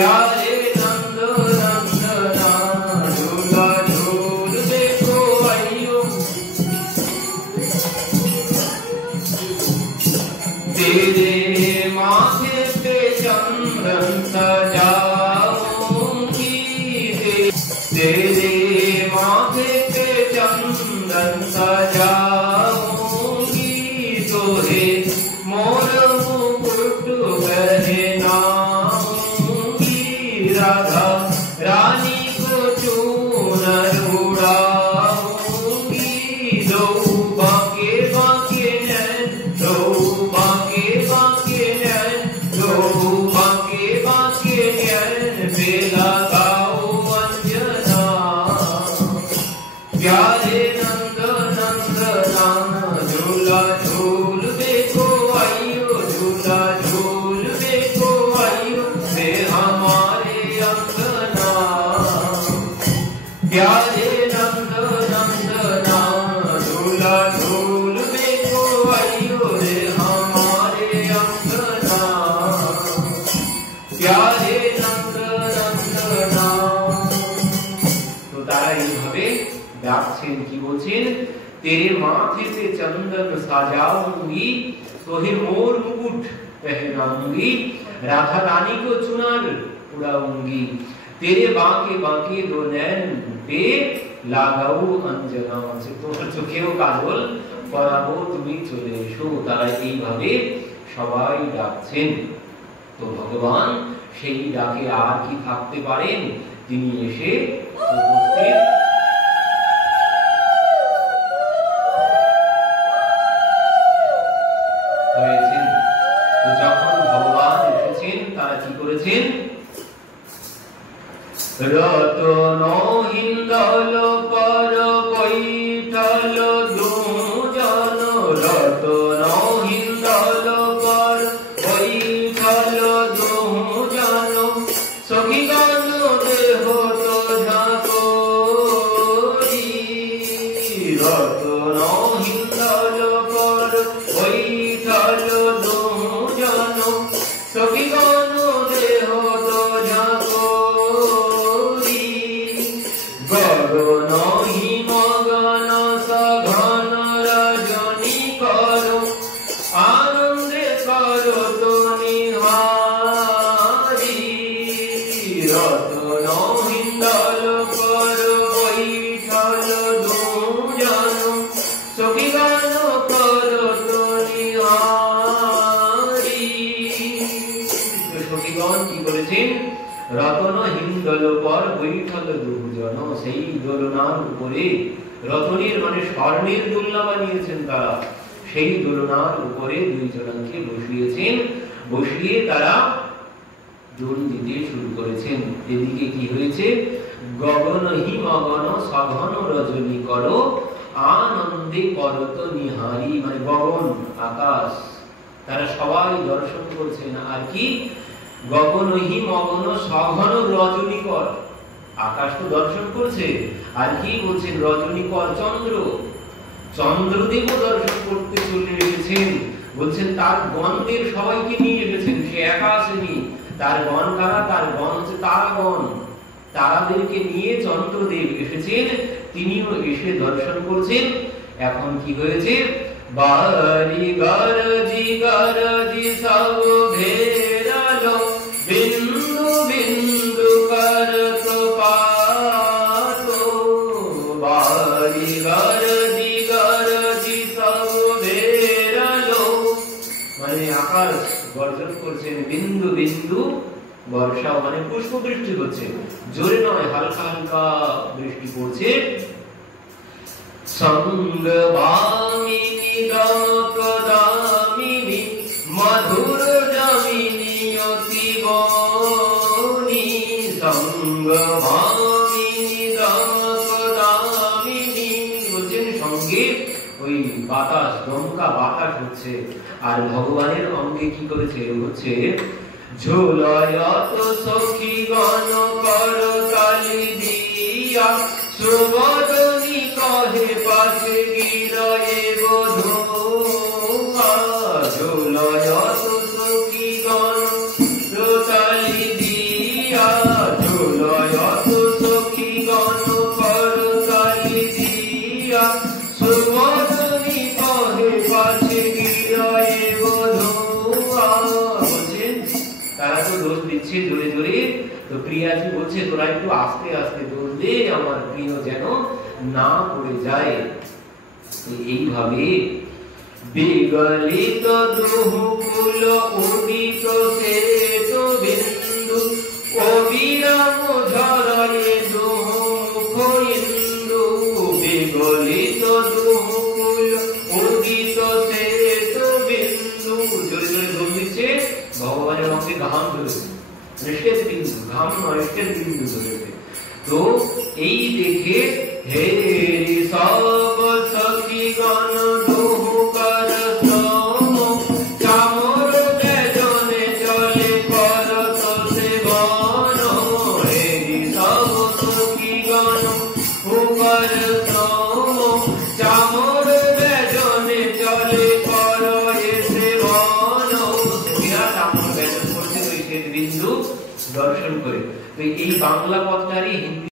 प्यारे नंद नंदना झूला झूल देखो आइयो तेरे माथे पे चंदन सजाऊंगी तेरे माथे पे चंदन सजाऊंगी तोहे मोर मुकुट पहनाऊंगी राधा रानी को चूनर उड़ाऊंगी दो बाके बाके नैन दो बाके बाके नैन दो बाके बाके नैन पे लगाओ अंजना प्यारे नंद नंदना झूला झूल देखो आइयो झूला झूल देखो आइयो से हमारे अंगना प्यारे नंद नंदना झूला झूल देखो आइयो रे हमारे अंगना प्यारे नंद नंदना तो तारा এইভাবে ডাকছেন কি বলছেন तेरे माथे पे चंदन सजाऊंगी तोहे मोर मुकुट पहनाऊंगी राधा रानी को चुनर उड़ाऊंगी तेरे बांके बांके दो नैन पे লাগাও অঞ্জনা আছে তোমার চোখেও কাজল পরাবো তুমি চলে এসো তারা এইভাবে সবাই ডাকছেন তো ভগবান সেই ডাকে আর কি থাকতে পারেন তিনি এসে উপস্থিত হয়েছেন তো যখন ভগবান এসেছেন তারা কি করেছেন রতন হিন্দল পর বৈঠল দুজন রতন হিন্দল পর বৈঠল দুজন সখীগণ দেহ তো ঝাঁকরি রতন হিন্দল পর বৈঠল দুজন সখীগণ দেহ তো ঝাঁকরি গগন হিমগণ সঘন রজনী কর আনন্দে কর তো নিহারি রতন হিন্দল পর বৈঠল দুজন সখীগণ কর তো নিহারি সখীগণ কি করেছেন রতন হিন্দল পর বৈঠল দুজন সেই দোলনার উপরে রতনের মানে স্বর্ণের দোলনা বানিয়েছেন তারা সেই দোলনার উপরে দুইজনকে বসিয়েছেন বসিয়ে তারা দোল দিতে শুরু করেছেন এদিকে কি হয়েছে গগন হিমগণ সঘন রজনী করো আনন্দে করত নিহারি মানে গগন আকাশ তারা সবাই দর্শন করছেন আর কি গগন হিমগণ সঘন রজনীকর আকাশ তো দর্শন করছে আর কি বলছেন রজনীকর চন্দ্র চন্দ্রদেব দর্শন করতে চলে এসেছেন বলছেন তার গণদের সবাইকে নিয়ে এসেছেন সে একা আসেনি তার গণ কারা তার গণ হচ্ছে তারাগণ তারাদেরকে নিয়ে চন্দ্রদেব এসেছেন তিনিও এসে দর্শন করছেন এখন কি হয়েছে বারি গরজি সব ঘেরালো বিন্দু বিন্দু করত পাতো বারি গরজি সব ঘেরালো মানে আকাশ গর্জন করছেন বিন্দু বিন্দু বর্ষা মানে পুষ্প বৃষ্টি হচ্ছে জোরে নয় হালকা হালকা বৃষ্টি পড়ছে সঙ্গ বামিনী গমকদামিনী মধুর জামিনী অতি বনি সঙ্গ বামিনী গমকদামিনী বলছেন সঙ্গে ওই বাতাস দমকা বাতাস হচ্ছে আর ভগবানের অঙ্গে কি করেছে হচ্ছে ঝোলয়ত সখী গণ কর কালি দিয়া সুবদনী কহে পাছে গিরয়ে বধূয়া ঝোলয়ত সখী গণ কালি দিয়া জোরে জোরে। তো প্রিয়াজি বলছে তোরা একটু আস্তে আস্তে দোল দে, আমার প্রিয় যেন না পড়ে যায়। এইভাবে বিগলিত দুহুকুল উদিত শ্বেত বিন্দু, অবিরাম ঝরায়ে দুহুমুখ ইন্দু। বিগলিত দুহুকুল উদিত শ্বেত বিন্দু, জোরে জোরে দোল দিচ্ছে, ভগবানের মধ্যে ঘাম ধরেছে, শ্বেত বিন্দু, ঘাম নয় শ্বেত বিন্দু ধরেছে। তো এই দেখে হে সব সখী গণ দুহুকার শ্রম, চামর বেজনে চলে করত সেবন। হে সব সখী গণ দুহুকার শ্রম, চামর বেজনে চলে কর সেবন। বিরাট চামর বেজন করছে ওই শ্বেত বিন্দু দর্শন করে। তো এই বাংলা পদটারই হিন্দি